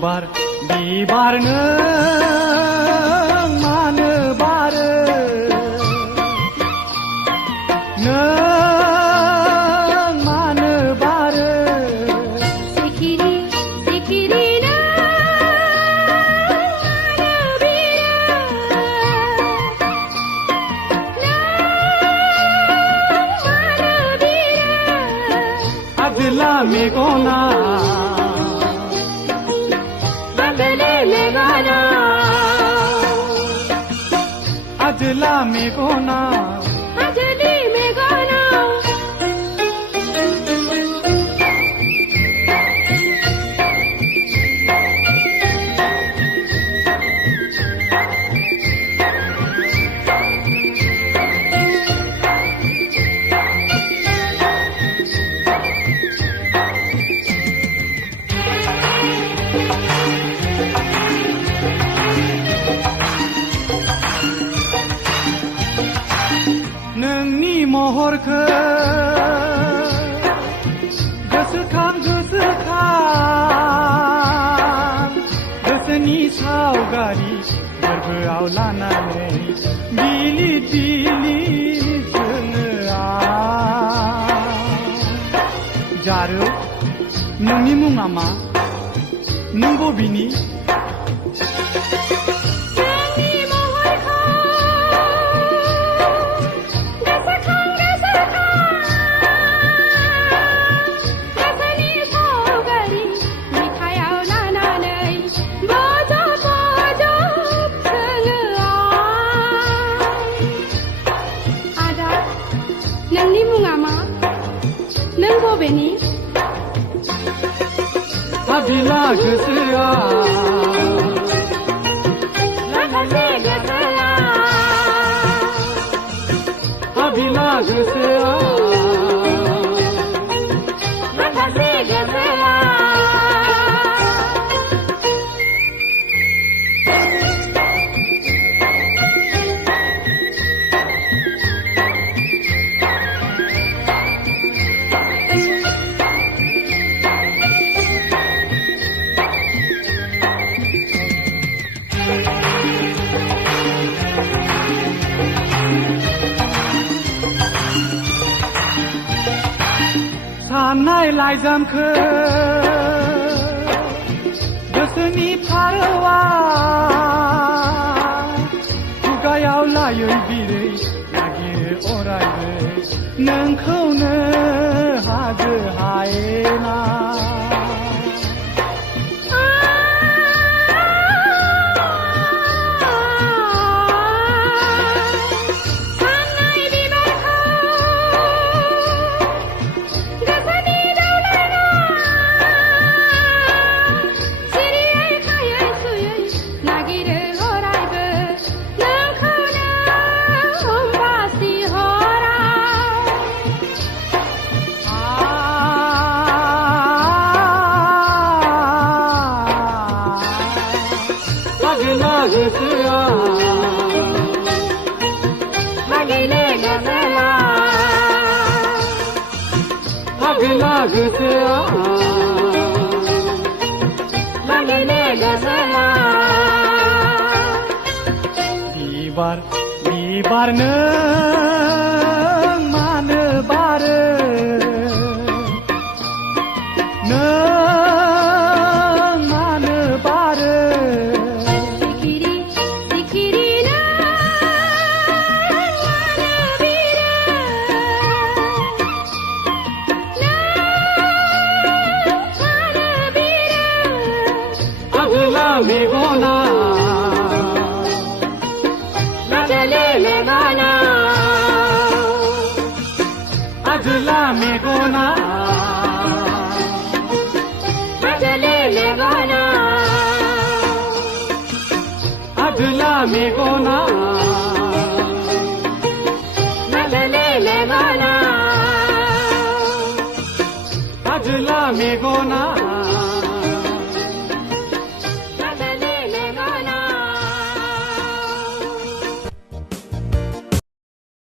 बिबार नों मानो बारो नों मानो बारो सिखिरि सिखिरि नों मानो बिरो नों मानो बिरो आगला मेगना आजला मेगना आजली मेगना नोंनि महरखौ गोसोखां गोसोनि सावगारि गोरबोआव लानानै बिलिर बिलिर जोङो जारौ नोंनि मुङा मा नों बबेनि नोंनि मुङा मा नों बबेनि हाबिला गोसोआ माखासे गोसोआ हाबिला गोसोआ माखासे गोसोआ साननाय लाइजामखौ गोसोनि फारौआ खुगायाव लायै बिरै नागिरो अरायबो नोंखौनो हाजो हायेना गोसोआ मागिले गोसोआ हाबिला गोसोआ मागिले गोसोआ बिबार नों मानो बारो नों मानो बारो मेगना आजले मेगना आजला मेगना आजले मेगना आजला मेगना आजले मेगना आजला मेगना